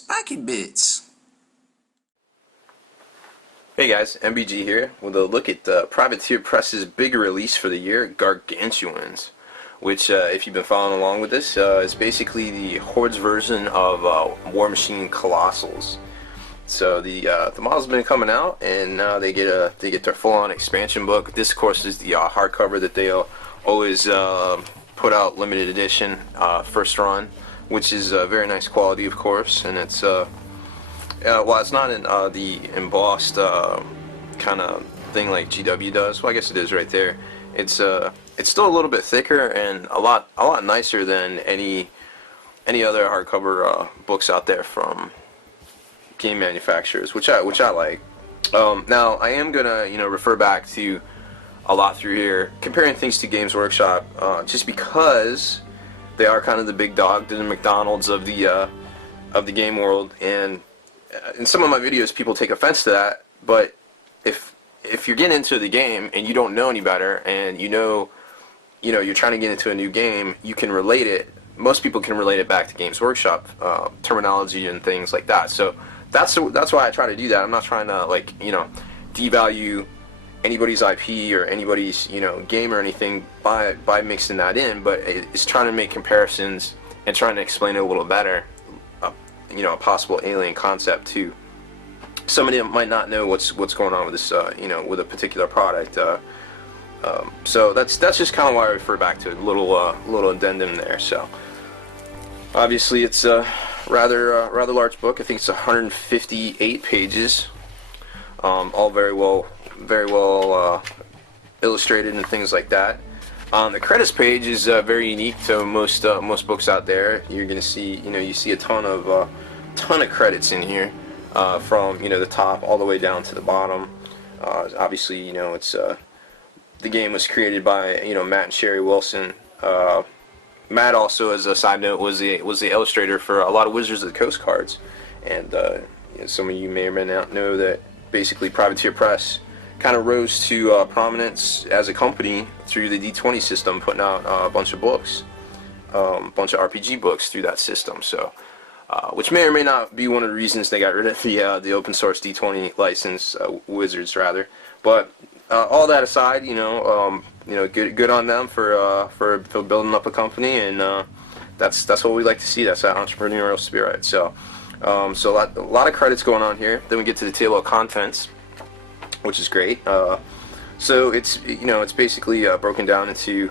Spiky Bits. Hey guys, MBG here with a look at Privateer Press's big release for the year, Gargantuans, which, if you've been following along with this, is basically the Hordes version of War Machine Colossals. So the model's been coming out, and now they get their full-on expansion book. This, of course, is the hardcover that they always put out, limited edition, first run, which is very nice quality, of course, and it's well, it's not in the embossed kind of thing like GW does. Well, I guess it is right there. It's still a little bit thicker and a lot nicer than any other hardcover books out there from game manufacturers, which I like. Now I am gonna refer back to a lot through here, comparing things to Games Workshop, just because they are kind of the big dog, the McDonald's of the game world, and in some of my videos people take offense to that. But if you're getting into the game and you don't know any better, and you're trying to get into a new game, you can relate it. Most people can relate it back to Games Workshop terminology and things like that. So that's why I try to do that. I'm not trying to devalue anybody's IP or anybody's game or anything by mixing that in, but it's trying to make comparisons and trying to explain it a little better. A possible alien concept to somebody that might not know what's going on with this with a particular product. So that's just kind of why I refer back to it. A little addendum there. So obviously it's a rather large book. I think it's 158 pages, all very well illustrated and things like that. The credits page is very unique to most books out there. You're gonna see you see a ton of credits in here, from the top all the way down to the bottom. Obviously it's the game was created by Matt and Sherry Wilson. Matt also, as a side note, was the illustrator for a lot of Wizards of the Coast cards, and some of you may or may not know that basically Privateer Press kind of rose to prominence as a company through the D20 system, putting out a bunch of books, a bunch of RPG books through that system. So, which may or may not be one of the reasons they got rid of the open source D20 license, Wizards rather. But all that aside, good on them for building up a company, and that's what we like to see. That's that entrepreneurial spirit. So, so a lot of credits going on here. Then we get to the table of contents, which is great. So it's it's basically broken down into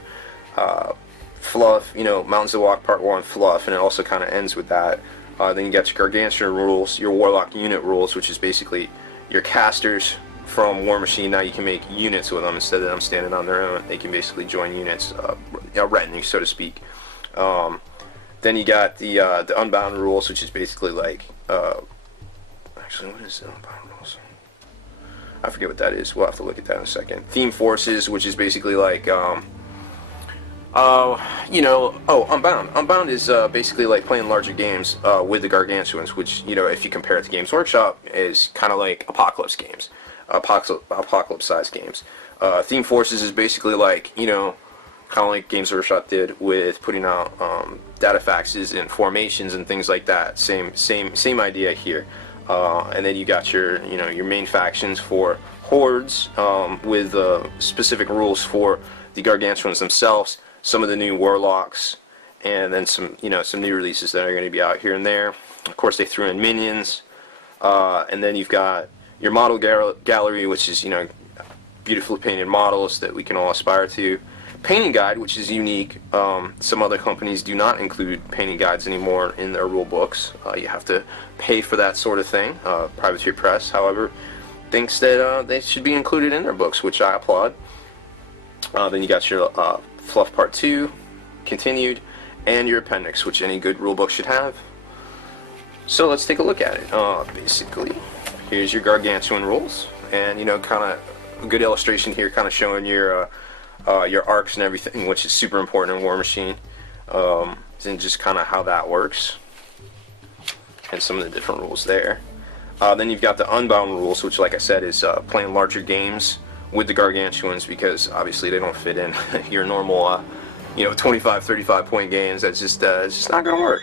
fluff, Mountains to Walk Part 1 fluff, and it also kind of ends with that. Then you got your Gargantuan rules, your Warlock unit rules, which is basically your casters from War Machine. Now you can make units with them instead of them standing on their own. They can basically join units, retinue, so to speak. Then you got the Unbound rules, which is basically like actually, what is the Unbound rules? I forget what that is. We'll have to look at that in a second. Theme forces, which is basically like, Unbound. Unbound is basically like playing larger games with the Gargantuans, which, if you compare it to Games Workshop, is kind of like Apocalypse games, Apocalypse-sized games. Theme forces is basically like, kind of like Games Workshop did with putting out data faxes and formations and things like that. Same idea here. And then you got your main factions for Hordes, with specific rules for the Gargantuans themselves, some of the new Warlocks, and then some new releases that are going to be out here and there. Of course, they threw in minions, and then you've got your model gallery, which is beautifully painted models that we can all aspire to. Painting guide, which is unique. Some other companies do not include painting guides anymore in their rule books. You have to pay for that sort of thing. Privateer Press, however, thinks that they should be included in their books, which I applaud. Then you got your Fluff Part 2, Continued, and your appendix, which any good rule book should have. So let's take a look at it. Basically, here's your Gargantuan rules, and kind of a good illustration here, kind of showing your arcs and everything, which is super important in War Machine, and just kind of how that works, and some of the different rules there. Then you've got the Unbound rules, which, like I said, is playing larger games with the Gargantuans, because obviously they don't fit in your normal 25, 35 point games. That's just it's just not going to work.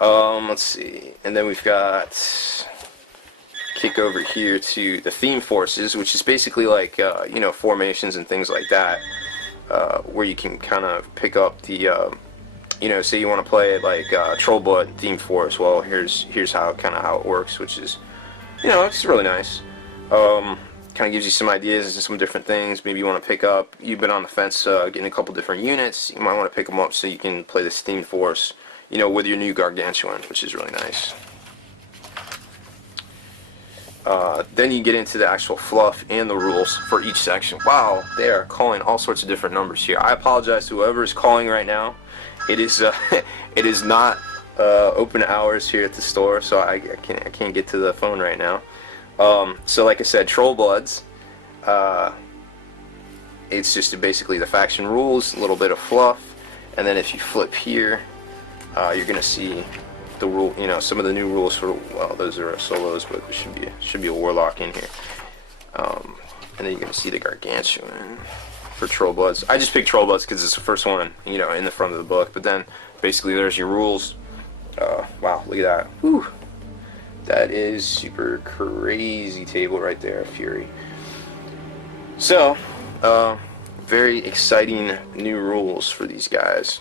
Let's see, and then we've got kick over here to the theme forces, which is basically like you know, formations and things like that, where you can kind of pick up the you know, say you want to play like Troll Blood theme force. Well, here's how it works, which is, you know, it's really nice. Kind of gives you some ideas and some different things. Maybe you want to pick up. You've been on the fence getting a couple different units. You might want to pick them up so you can play this theme force, you know, with your new Gargantuans, which is really nice. Then you get into the actual fluff and the rules for each section. Wow, they are calling all sorts of different numbers here. I apologize to whoever is calling right now. It is it is not open hours here at the store, so I can't get to the phone right now. So like I said, Troll Bloods. It's just basically the faction rules, a little bit of fluff, and then if you flip here, you're gonna see the rule, you know, some of the new rules for, well, those are solos, but there should be a warlock in here. And then you're gonna see the Gargantuan for Troll Bloods. I just picked Troll Bloods because it's the first one, you know, in the front of the book. But then basically there's your rules. Wow, look at that. Whew. That is super crazy table right there, Fury. So, very exciting new rules for these guys.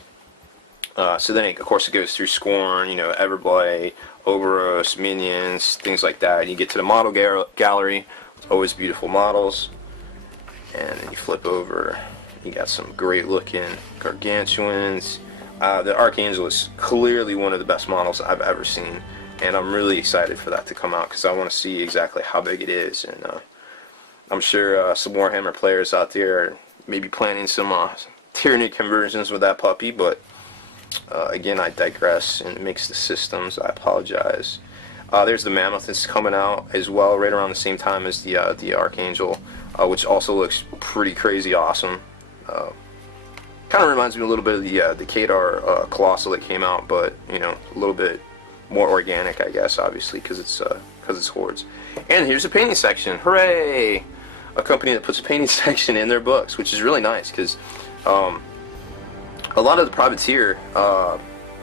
So then, of course, it goes through Scorn, you know, Everblade, Oberos, Minions, things like that. You get to the model gallery, always beautiful models. And then you flip over, you got some great looking Gargantuans. The Archangel is clearly one of the best models I've ever seen, and I'm really excited for that to come out because I want to see exactly how big it is. And I'm sure some Warhammer players out there are maybe planning some Tyranny conversions with that puppy, but again, I digress and mix the systems. I apologize. There's the Mammoth that's coming out as well, right around the same time as the Archangel, which also looks pretty crazy awesome. Kind of reminds me a little bit of the Kadar Colossal that came out, but you know, a little bit more organic, I guess, obviously, because it's Hordes. And here's a painting section. Hooray! A company that puts a painting section in their books, which is really nice because a lot of the privateer,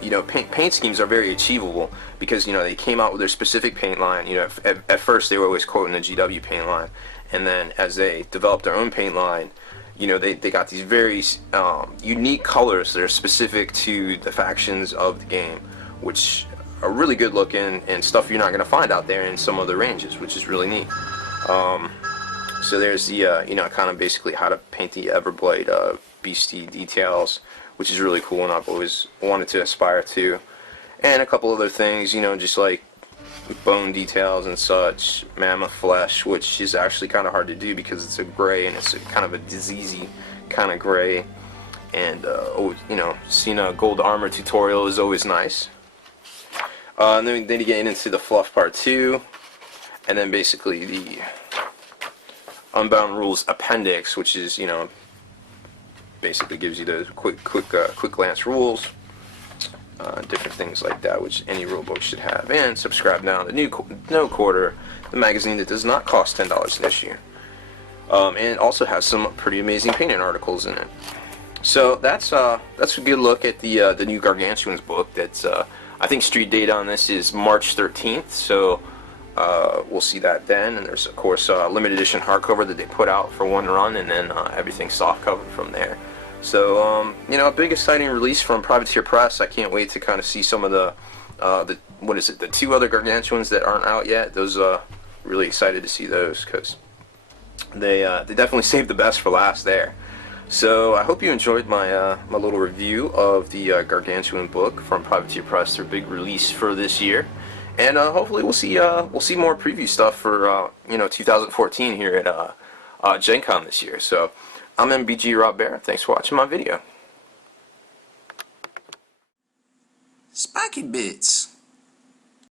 you know, paint schemes are very achievable because, you know, they came out with their specific paint line. You know, at first they were always quoting the GW paint line, and then as they developed their own paint line, you know, they got these very unique colors that are specific to the factions of the game, which are really good looking and stuff you're not going to find out there in some other ranges, which is really neat. So there's the, you know, kind of basically how to paint the Everblade beastie details, which is really cool and I've always wanted to aspire to. And a couple other things, you know, just like bone details and such, mammoth flesh, which is actually kind of hard to do because it's a gray and it's a kind of a diseasey kind of gray. And, you know, seeing a gold armor tutorial is always nice. And then you get into the fluff part 2, and then basically the Unbound Rules Appendix, which is, you know, basically gives you those quick glance rules, different things like that, which any rulebook should have. And subscribe now to No Quarter, the magazine that does not cost $10 an issue, and also has some pretty amazing painting articles in it. So that's a good look at the new Gargantuans book. That's I think street date on this is March 13th. So we'll see that then. And there's of course limited edition hardcover that they put out for one run, and then everything soft cover from there. So you know, a big exciting release from Privateer Press. I can't wait to kind of see some of the what is it, the 2 other Gargantuans that aren't out yet. Those really excited to see those because they definitely saved the best for last there. So I hope you enjoyed my my little review of the Gargantuan book from Privateer Press, their big release for this year, and hopefully we'll see more preview stuff for you know, 2014 here at Gen Con this year. So I'm MBG Rob Bear. Thanks for watching my video. Spiky Bits.